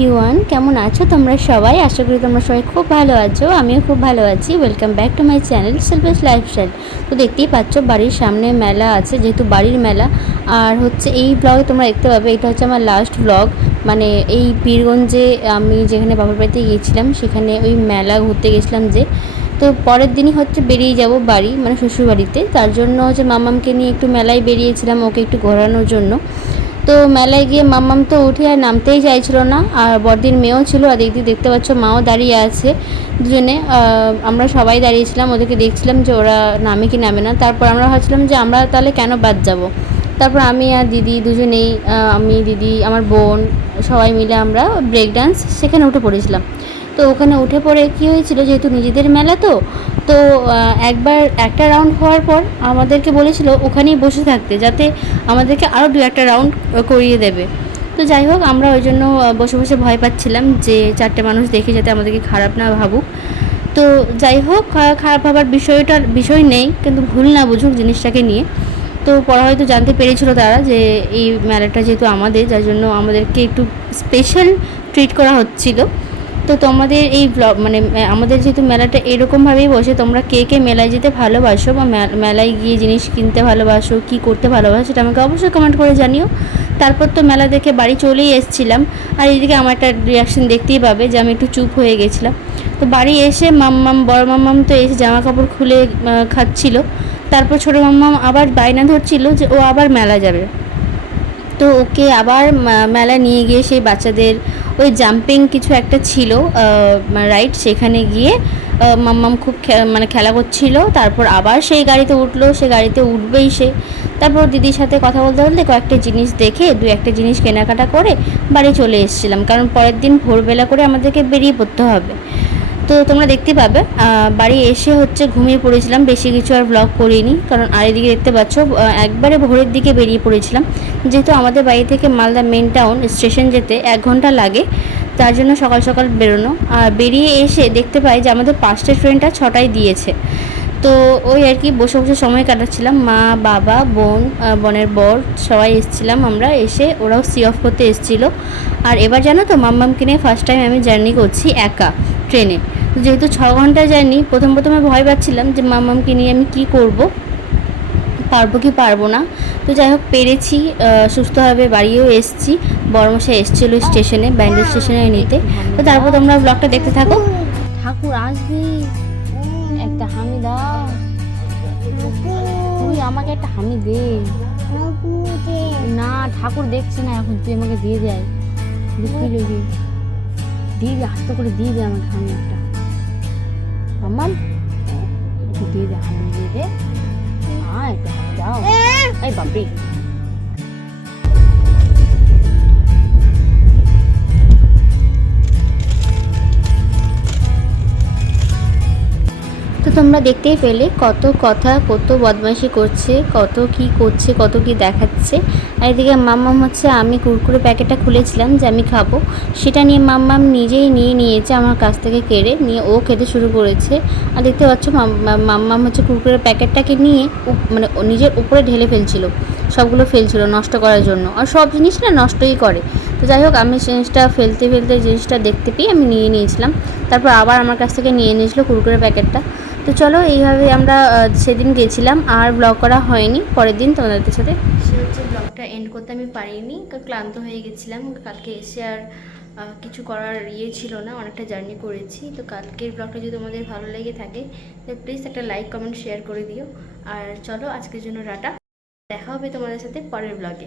Everyone, কেমন আছো তোমরা সবাই? আশা করি তোমরা সবাই খুব ভালো আছো। আমিও খুব ভালো আছি। Welcome back to my channel সেলফেস লাইফস্টাইল। তো দেখতেই পাচ্ছ বাড়ির সামনে মেলা আছে, যেহেতু বাড়ির মেলা। আর হচ্ছে এই ব্লগে তোমরা দেখতে পাবে, এটা হচ্ছে আমার লাস্ট ব্লগ। মানে এই পীরগঞ্জে আমি যেখানে বাবার বাড়িতে গিয়েছিলাম, সেখানে ওই মেলা ঘুরতে গেছিলাম যে। তো পরের দিনই হচ্ছে বেরিয়ে যাব বাড়ি, মানে শ্বশুরবাড়িতে। তার জন্য হচ্ছে মাম্মামকে নিয়ে একটু মেলায় বেরিয়েছিলাম, ওকে একটু ঘোরানোর জন্য। তো মেলায় গিয়ে মাম্মাম তো উঠে আর নামতেই চাইছিল না, আর বড়দির মেয়েও ছিল, আর দিদি দেখতে পাচ্ছ মাও দাঁড়িয়ে আছে। দুজনে আমরা সবাই দাঁড়িয়েছিলাম, ওদেরকে দেখছিলাম যে ওরা নামে কি নামে না। তারপর আমরা ভাবছিলাম যে আমরা তাহলে কেন বাদ যাব। তারপর আমি আর দিদি দুজনেই, আমি দিদি আমার বোন সবাই মিলে আমরা ব্রেক ডান্স সেখানে উঠে পড়েছিলাম। তো ওখানে উঠে পড়ে কী হয়েছিল, যেহেতু নিজেদের মেলা তো তো একবার একটা রাউন্ড হওয়ার পর আমাদেরকে বলেছিল ওখানেই বসে থাকতে, যাতে আমাদেরকে আরও দু একটা রাউন্ড করিয়ে দেবে। তো যাই হোক, আমরা ওই জন্য বসে বসে ভয় পাচ্ছিলাম যে চারটে মানুষ দেখে যাতে আমাদেরকে খারাপ না ভাবুক। তো যাই হোক, খারাপ ভাবার বিষয় নেই, কিন্তু ভুল না বুঝুক জিনিসটাকে নিয়ে। তো পরে হয়তো জানতে পেরেছিল তারা যে এই মেলাটা যেহেতু আমাদের, যার জন্য আমাদেরকে একটু স্পেশাল ট্রিট করা হচ্ছিল। তো তোমাদের এই ব্লগ মানে আমাদের যেহেতু মেলাটা এরকমভাবেই বসে, তোমরা কে কে মেলায় যেতে ভালোবাসো বা মেলায় গিয়ে জিনিস কিনতে ভালোবাসো, কি করতে ভালোবাসো, সেটা আমাকে অবশ্যই কমেন্ট করে জানিও। তারপর তো মেলা দেখে বাড়ি চলেই এসেছিলাম। আর এইদিকে আমার একটা রিয়াকশন দেখতেই পাবে যে আমি একটু চুপ হয়ে গেছিলাম। তো বাড়ি এসে বড় মাম্মাম তো এসে জামা কাপড় খুলে খাচ্ছিল। তারপর ছোটো মাম্মাম আবার বায়না ধরছিল যে ও আবার মেলা যাবে। তো ওকে আবার মেলা নিয়ে গিয়ে সেই বাচ্চাদের ওই জাম্পিং কিছু একটা ছিল রাইড, সেখানে গিয়ে মাম্মাম খুব মানে খেলা করছিল। তারপর আবার সেই গাড়িতে উঠলো, সে গাড়িতে উঠবেই সে। তারপর দিদির সাথে কথা বলতে বলতে কয়েকটা জিনিস দেখে দু একটা জিনিস কেনাকাটা করে বাড়ি চলে এসেছিলাম, কারণ পরের দিন ভোরবেলা করে আমাদেরকে বেরিয়ে পড়তে হবে। তো তোমরা দেখতে পাবে বাড়ি এসে হচ্ছে ঘুমিয়ে পড়েছিলাম, বেশি কিছু আর ব্লগ করিনি, কারণ আর এদিকে দেখতে পাচ্ছ একবারে ভোরের দিকে বেরিয়ে পড়েছিলাম। যেহেতু আমাদের বাড়ি থেকে মালদা মেন টাউন স্টেশন যেতে 1 ঘন্টা লাগে, তার জন্য সকাল সকাল বেরোনো। আর বেরিয়ে এসে দেখতে পাই যে আমাদের 5টে ট্রেনটা 6টায় দিয়েছে। তো ওই আর কি বসে বসে সময় কাটাচ্ছিলাম, মা বাবা বোন বোনের বর সবাই এসেছিলাম আমরা। এসে ওরাও সি অফ করতে এসেছিলো। আর এবার জানো তো, মাম্মামকে নিয়ে ফার্স্ট টাইম আমি জার্নি করছি একা ট্রেনে। যেহেতু 6 ঘন্টা জার্নি, প্রথমে ভয় পাচ্ছিলাম যে মাম্মামকে নিয়ে আমি কি করব, পারবো কি পারবো না। তো যাই হোক পেরেছি, সুস্থভাবে বাড়িও এসেছি। বড়মশাই এসেছিলো স্টেশনে, ব্যান্ডেল স্টেশনে নিতে। তো তারপর তোমরা ব্লগটা দেখতে থাকো। ঠাকুর আসবি, একটা হামি দাও, তুই আমাকে একটা হামি দে না। ঠাকুর দেখছে না এখন, তুই আমাকে দিয়ে যায়, দিয়ে দে, আস্তে করে দিয়ে দে আমাকে হামি একটা। আমার দিয়ে দে, হামি দিয়ে দে, একটা হামি দাও। এই বাপরে, তো তোমরা দেখতেই পেলে কত কথা, কত বদমাইশি করছে, কত কি করছে, কত কি দেখাচ্ছে। আর এদিকে মাম্মাম হচ্ছে, আমি কুরকুরে প্যাকেটটা খুলেছিলাম যে আমি খাবো, সেটা নিয়ে মাম্মাম নিজেই নিয়েছে আমার কাছ থেকে কেড়ে নিয়ে, ও খেতে শুরু করেছে। আর দেখতে পাচ্ছ মাম্মাম হচ্ছে কুরকুরের প্যাকেটটাকে নিয়ে মানে নিজের উপরে ঢেলে ফেলছিল, সবগুলো ফেলছিল নষ্ট করার জন্য। আর সব জিনিস না নষ্টই করে। তো যাই হোক, আমি জিনিসটা ফেলতে জিনিসটা দেখতে পেয়ে আমি নিয়ে নিয়েছিলাম। তারপর আবার আমার কাছ থেকে নিয়ে নিয়েছিল কুরকুরের প্যাকেটটা। তো চলো, এইভাবে আমরা সেদিন গেছিলাম, আর ব্লগ করা হয়নি। পরের দিন তোমাদের সাথে সে হচ্ছে ব্লগটা এন্ড করতে আমি পারিনি, ক্লান্ত হয়ে গেছিলাম। কালকে এসে আর কিছু করার ছিল না, অনেকটা জার্নি করেছি। তো কালকের ব্লগটা যদি তোমাদের ভালো লেগে থাকে তো প্লিজ একটা লাইক কমেন্ট শেয়ার করে দিও। আর চলো, আজকের জন্য টাটা, দেখা হবে তোমাদের সাথে পরের ব্লগে।